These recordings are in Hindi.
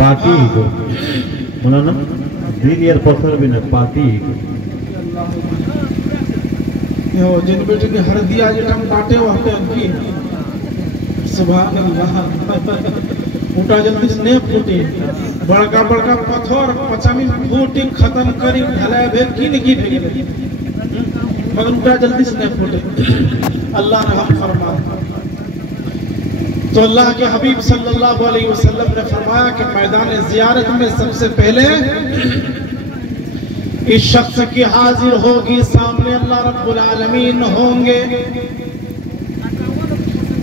पार्टी को मौलाना दीन यार पत्थर भी ना पार्टी यो जिन बेटे के हर दिया जटम बाटे वो हटे उनकी सुभान अल्लाह उठा जल्दी स्नेह फूटी बड़का बड़का पत्थर पचामी फूटी खत्म करी ढलाए भेद की निकी भेद मगर उठा जल्दी स्नेह फूटे अल्लाह रहम फरमा। तो अल्लाह के हबीब सल्लल्लाहु अलैहि वसल्लम ने फरमाया कि मैदान ज़ियारत में सबसे पहले इस शख्स की हाजिर होगी, सामने अल्लाह रब्बुल आलमीन होंगे।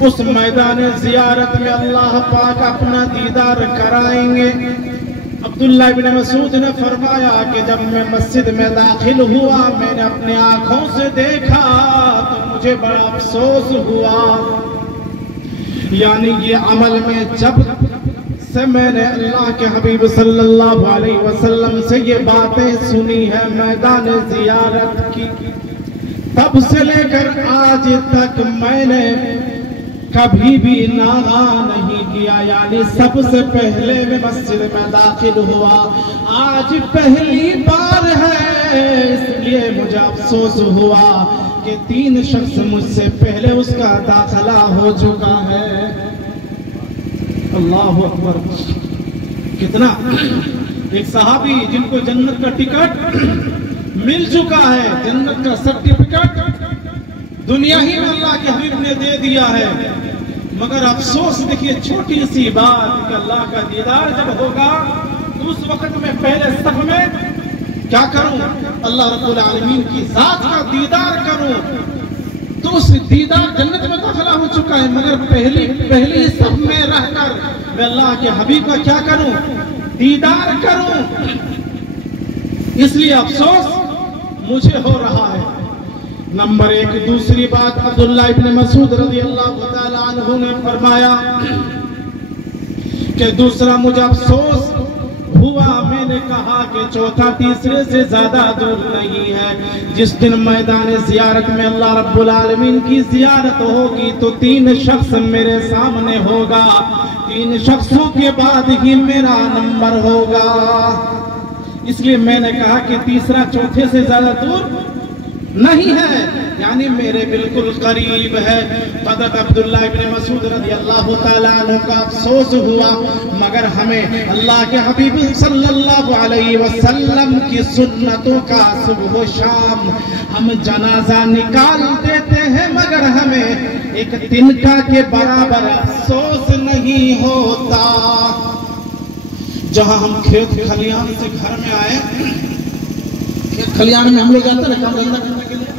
उस मैदान ज़ियारत में अल्लाह पाक अपना दीदार कराएंगे। अब्दुल्लाह इब्न मसूद ने फरमाया कि जब मैं मस्जिद में दाखिल हुआ मैंने अपने आंखों से देखा तो मुझे बड़ा अफसोस हुआ, यानी ये अमल में जब से मैंने अल्लाह के हबीब सल्लल्लाहु अलैहि वसल्लम से ये बातें सुनी है मैदान ज़ियारत की, तब से लेकर आज तक मैंने कभी भी नागा नहीं किया, यानी सबसे पहले मैं मस्जिद में दाखिल हुआ, आज पहली बार है, इसलिए मुझे अफसोस हुआ कि 3 शख्स मुझसे पहले उसका दाखिला हो चुका है। अल्लाहु अकबर। कितना एक सहाबी जिनको जन्नत का टिकट मिल चुका है, जन्नत का सर्टिफिकेट दुनिया ही में अल्लाह के हबीब ने दे दिया है, मगर अफसोस देखिए छोटी सी बात कि अल्लाह का दीदार जब होगा तो उस वक्त में पहले सफ में क्या करूं, अल्लाह रब्बुल आलमीन की जात का दीदार करूं, तो उस दीदार जन्नत में दाखिला हो चुका है, मगर पहली सब में रहकर मैं अल्लाह के हबीब का क्या करूं, दीदार करूं, इसलिए अफसोस मुझे हो रहा है। नंबर 1। दूसरी बात, अब्दुल्लाह इब्न मसूद रज़ियल्लाहु ताला अन्हु ने फरमाया कि दूसरा मुझे अफसोस हुआ, मैंने कहा कि चौथा तीसरे से ज्यादा दूर नहीं है। जिस दिन मैदान ज़ियारत में अल्लाह रब्बुल आलमीन की ज़ियारत होगी तो 3 शख्स मेरे सामने होगा, 3 शख्सों के बाद ही मेरा नंबर होगा, इसलिए मैंने कहा कि तीसरा चौथे से ज्यादा दूर नहीं है, यानी मेरे बिल्कुल करीब है। हज़रत अब्दुल्लाह इब्न मसूद रज़ियल्लाहु ताला अन्हु का अफसोस हुआ, मगर हमें अल्लाह के हबीब सल्लल्लाहु अलैहि वसल्लम की सुन्नतों का सुबह शाम हम जनाजा निकाल देते हैं, मगर हमें एक तिनका के बराबर अफसोस नहीं होता। जहां हम खेत खलियान से घर में आए, खेत खलियान में हम लोग जाते हैं काम धंधा करने के लिए,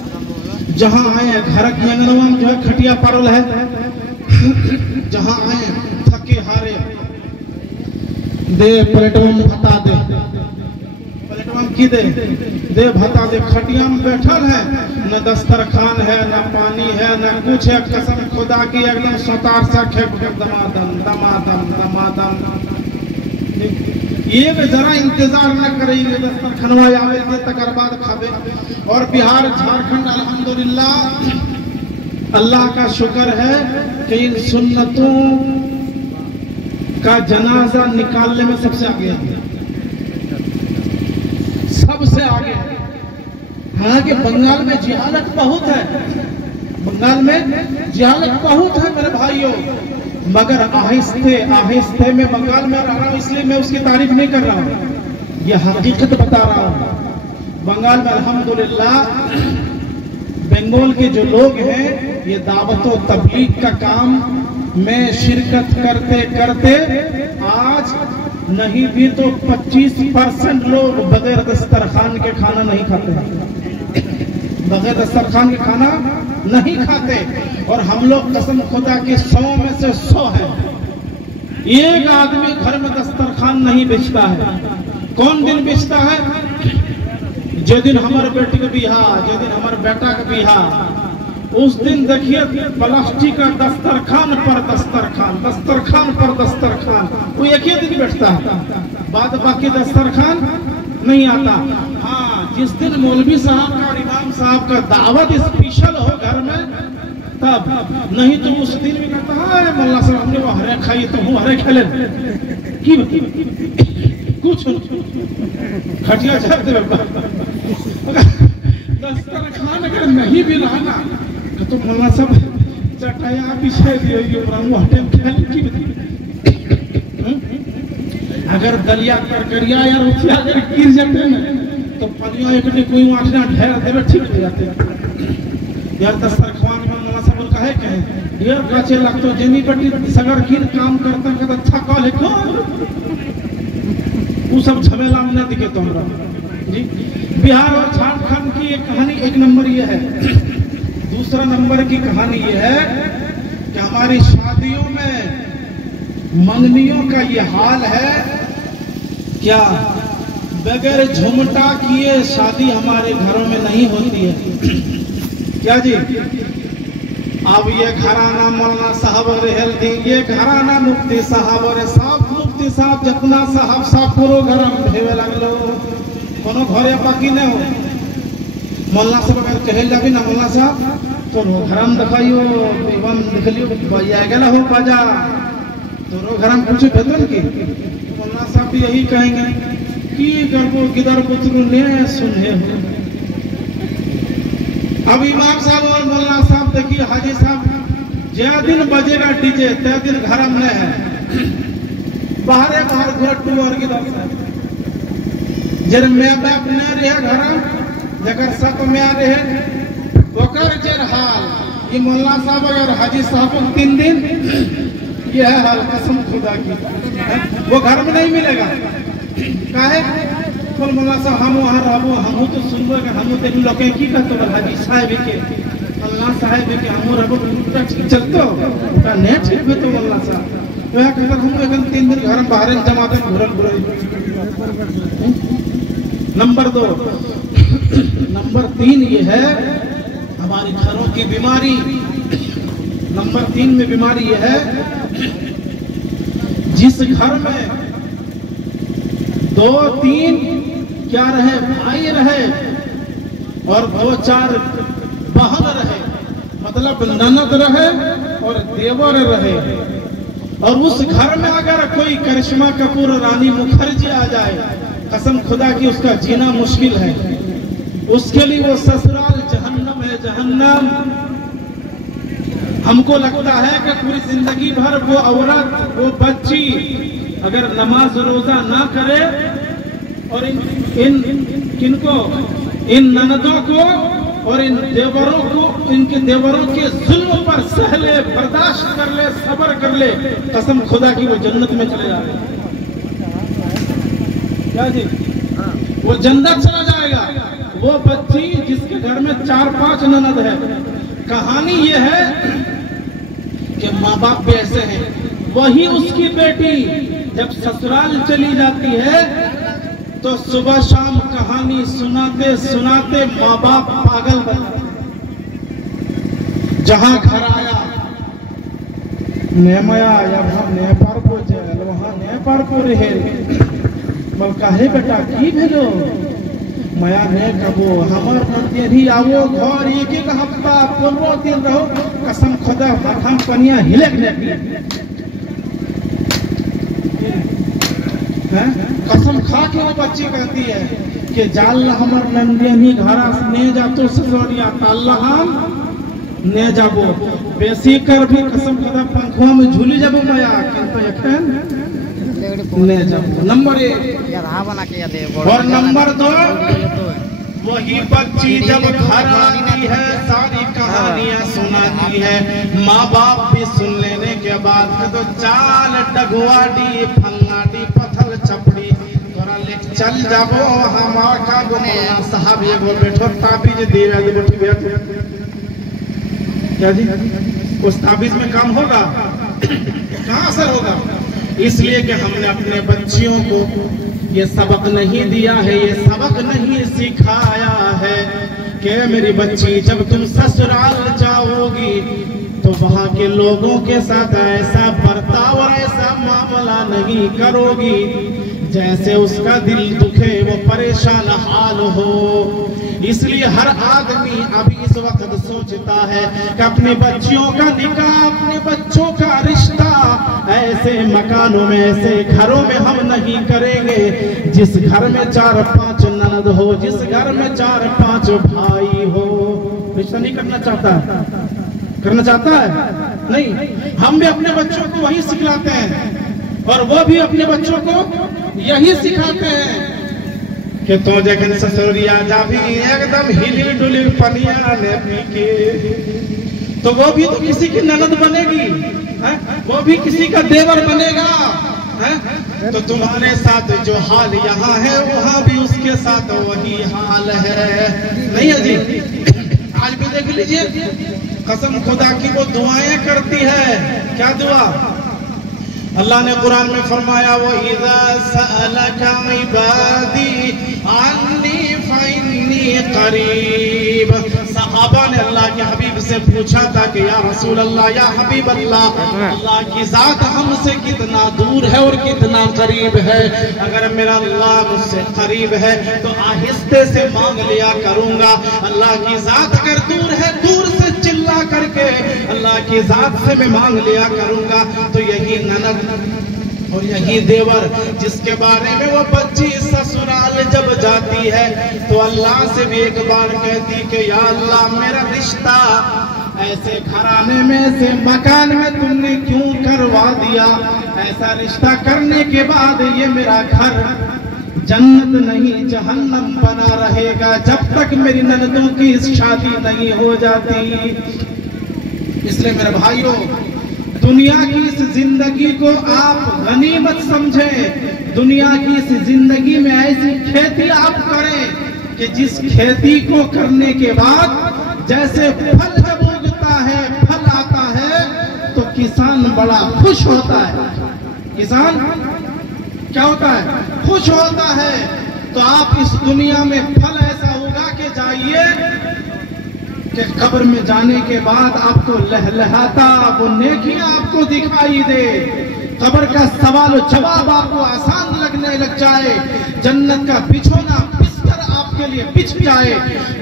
जहां आए घर की अंगनवा में जो है खटिया पड़ल है, जहां आए थके हारे दे प्लेटवा में भता दे, प्लेटवा में की दे भता दे, खटिया में बैठल है, न दस्तरखान है न पानी है न कुछ है, कसम खुदा की एकदम सतार सा खेप दमादम दमादम दमादम। ये जरा इंतजार न करेंगे, दस्तरखानवा आवे तकर बाद खावे। और बिहार झारखंड अल्हम्दुलिल्लाह अल्लाह का शुक्र है कि इन सुन्नतों का जनाजा निकालने में सबसे आगे है, सबसे आगे। हालांकि बंगाल में जिहालत बहुत है, बंगाल में जिहालत बहुत है मेरे भाइयों, मगर आहिस्ते आहिस्ते में बंगाल में रह रहा हूं इसलिए मैं उसकी तारीफ नहीं कर रहा हूं, ये हकीकत बता रहा हूं। बंगाल में अल्हम्दुलिल्लाह बंगाल के जो लोग हैं ये दावत और तबलीग का काम में शिरकत करते करते आज नहीं भी तो 25% लोग बगैर दस्तरखान के खाना नहीं खाते, बगैर दस्तरखान के खाना नहीं खाते। और हम लोग कसम खुदा की 100 में से 100 है, एक आदमी घर में दस्तरखान नहीं बेचता है। कौन दिन बेचता है? जो दिन हमारे बेटी का बिहार, जो दिन हमारे बेटा का बिहार, उस दिन देखिए प्लास्टिक का दस्तरखान पर दस्तरखान, दस्तरखान पर दस्तरखान, वो एक ही दिन बैठता है, बाद बाकी दस्तरखान नहीं आता। हाँ, जिस दिन मौलवी साहब का और इमाम साहब का दावत स्पेशल हो घर में, तब नहीं तो उस दिन भी कहता है मल्ला साहब हमने वो हरे खाई तो हूँ हरे खेले की कुछ खटिया छाप दे दस्तरखान अगर नहीं भी रहना तो मल्ला साहब चटाया बिछा दियो ये हटे खेल की अगर दलिया करकरिया या रोटिया अगर गिर जाते ना तो पनिया एक ने कोई आठना ढेर देवे ठीक हो जाते यार दस्तरखान में मल्ला साहब का है कहे यार काचे लगतो जेनी बटी सगर गिर काम करता का अच्छा कॉल है कौन वो सब झमेला में न दिखे तो हमरा जी। बिहार और झारखंड की एक कहानी एक नंबर ये है। दूसरा नंबर की कहानी ये है कि हमारी शादियों में मंगनियों का ये हाल है क्या बगैर झुमटा किए शादी हमारे घरों में नहीं होती है क्या जी। अब ये घराना मौलाना साहब रहल दी ये घराना मुफ्ती साहब और साहब मुफ्ती साहब जितना साहब साहब पूरो घर में भेवे लगलो कोनो घरे बाकी न हो मौलाना साहब अगर कहे लगे ना मौलाना साहब तो घर में दिखाइयो एवं देख लियो भैया गेला हो बाजा तो घर में कुछ भेदन की मौलाना साहब भी यही कहेंगे कि गर्भो किधर पुत्र ने सुने हो। अब इमाम साहब और मौलाना साहब देखिए हाजी साहब जै दिन बजेगा डीजे तै दिन घर में नहीं है बाहर घर टू और किधर जर मैं बाप न रहे घर जगर सत में आ रहे ओकर जर हाल ये मौलाना साहब अगर हाजी साहब 3 दिन ये है हाल कसम खुदा की वो घर में नहीं मिलेगा काहे बोल मौलाना साहब हम वहां रहबो हम तो सुनबो कि हम तो लोग की कहतो हाजी साहब के अल्लाह साहब के हम रहबो तो ठीक चलतो का नेट ठीक है तो मौलाना साहब वह कहकर हम एकदम 3 दिन घर में बाहर जमाते घुरल नंबर 2 नंबर 3 ये है हमारे घरों की बीमारी। नंबर 3 में बीमारी ये है जिस घर में 2-3 क्या रहे भाई रहे और 2-4 बहन रहे मतलब ननद रहे और देवर रहे और उस घर में अगर कोई करिश्मा कपूर रानी मुखर्जी आ जाए कसम खुदा की उसका जीना मुश्किल है उसके लिए वो ससुराल जहन्नम है जहन्नम। हमको लगता है कि पूरी जिंदगी भर वो औरत वो बच्ची अगर नमाज रोजा ना करे और इन किनको इन ननदों को और इन देवरों को इनके देवरों के जुल्म पर सह ले बर्दाश्त कर ले सब्र कर ले कसम खुदा की वो जन्नत में चले जाए क्या जी वो जन्नत चला जाएगा। वो बच्ची जिसके घर में 4-5 ननद है कहानी ये है कि माँ बाप भी ऐसे हैं वही उसकी बेटी जब ससुराल चली जाती है तो सुबह शाम कहानी सुनाते सुनाते माँ बाप पागल बना जहां घर आया नेमया या नेपाल को जेल वहां नेपाल को रहे बोल काहे बेटा की भेलो माया ने कबो हमार नदी आओ घर एक हफ्ता 15 दिन रहो कसम खुदा माथा में पनिया हिलक नहीं कसम खा के वो बच्ची कहती है कि जाल हमार नंदियनी घरा ने जातो ससुरिया ताल्ला हम ने जाबो बेसी कर भी कसम खुदा पंखवा में झूली जाबो माया किंतु एखन ने जाबो। नंबर 1 और नंबर 2 वही बच्ची जब घर आती है सारी कहानियां सुनाती है माँ बाप भी सुन लेने के बाद तो चाल डगवाडी फल्लाडी पथल छपड़ी तोरा ले चल जाबो हमार का मौलाना साहब एगो बैठो ताबीज देवे दे बैठी बैठ क्या जी उस ताबीज में काम होगा कहाँ असर होगा। इसलिए कि हमने अपने बच्चियों को ये सबक नहीं दिया है ये सबक नहीं सिखाया है कि मेरी बच्ची जब तुम ससुराल जाओगी तो वहां के लोगों के साथ ऐसा बर्ताव और ऐसा मामला नहीं करोगी जैसे उसका दिल दुखे वो परेशान हाल हो। इसलिए हर आदमी अभी इस वक्त सोचता है कि अपने बच्चियों का निकाह, अपने बच्चों का रिश्ता ऐसे मकानों में, ऐसे घरों में हम नहीं करेंगे जिस घर में 4-5 ननद हो, जिस घर में 4-5 भाई हो। रिश्ता नहीं करना चाहता है? करना चाहता है? नहीं। हम भी अपने बच्चों को वही सिखलाते हैं और वो भी अपने बच्चों को यही सिखाते हैं कि तो जगन ससुरिया जा भी एकदम हिली डुली पनिया ने पी के, तो वो भी तो किसी की ननद बनेगी है? वो भी किसी का देवर बनेगा है? तो तुम्हारे साथ जो हाल यहाँ है वहाँ भी उसके साथ वही हाल है, नहीं है जी? आज भी देख लीजिए, कसम खुदा की वो दुआएं करती है। क्या दुआ? अल्लाह ने कुरान में फरमाया, वो इज़ा सअलका इबादी अन्नी फइन्नी करीब। सहाबा ने अल्लाह के हबीब से पूछा था कि या रसूल अल्लाह, या हबीब अल्लाह, अल्लाह की जात हमसे कितना दूर है और कितना करीब है? अगर मेरा अल्लाह मुझसे करीब है तो आहिस्ते से मांग लिया करूंगा। अल्लाह की जात अगर दूर है, दूर से चिल्ला करके अल्लाह की जात से मैं मांग लिया करूंगा। तो यही ननद और यही देवर जिसके बारे में वो बच्ची ससुराल जब जाती है तो अल्लाह से भी एक बार कहती कि या अल्लाह, मेरा रिश्ता ऐसे घराने में, ऐसे मकान में तुमने क्यों करवा दिया? ऐसा रिश्ता करने के बाद ये मेरा घर जन्नत नहीं जहन्नम बना रहेगा जब तक मेरी ननदों की शादी नहीं हो जाती। इसलिए मेरे भाइयों, दुनिया की इस जिंदगी को आप गनीमत समझें। दुनिया की इस जिंदगी में ऐसी खेती आप करें कि जिस खेती को करने के बाद जैसे फल जब उगता है, फल आता है, तो किसान बड़ा खुश होता है। किसान क्या होता है? खुश होता है। तो आप इस दुनिया में फल ऐसा उगा के जाइए कि कब्र में जाने के बाद आपको लहलहाता वो नेकियां आपको दिखाई दे। कब्र का सवाल जवाब आपको आसान लगने लग जाए। जन्नत का बिछोना बिस्तर आपके लिए बिछ जाए।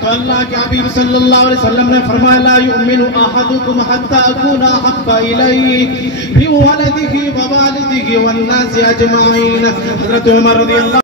तो अल्लाह के हबीब सल्लल्लाहु अलैहि वसल्लम ने फरमाया, ला युमिनु अहदुकुम हत्ता अकूना हब्बा इलैहि फी वलदिही व वालिदिही वन नासि अजमाइन। हज़रत उमर रज़ियल्लाहु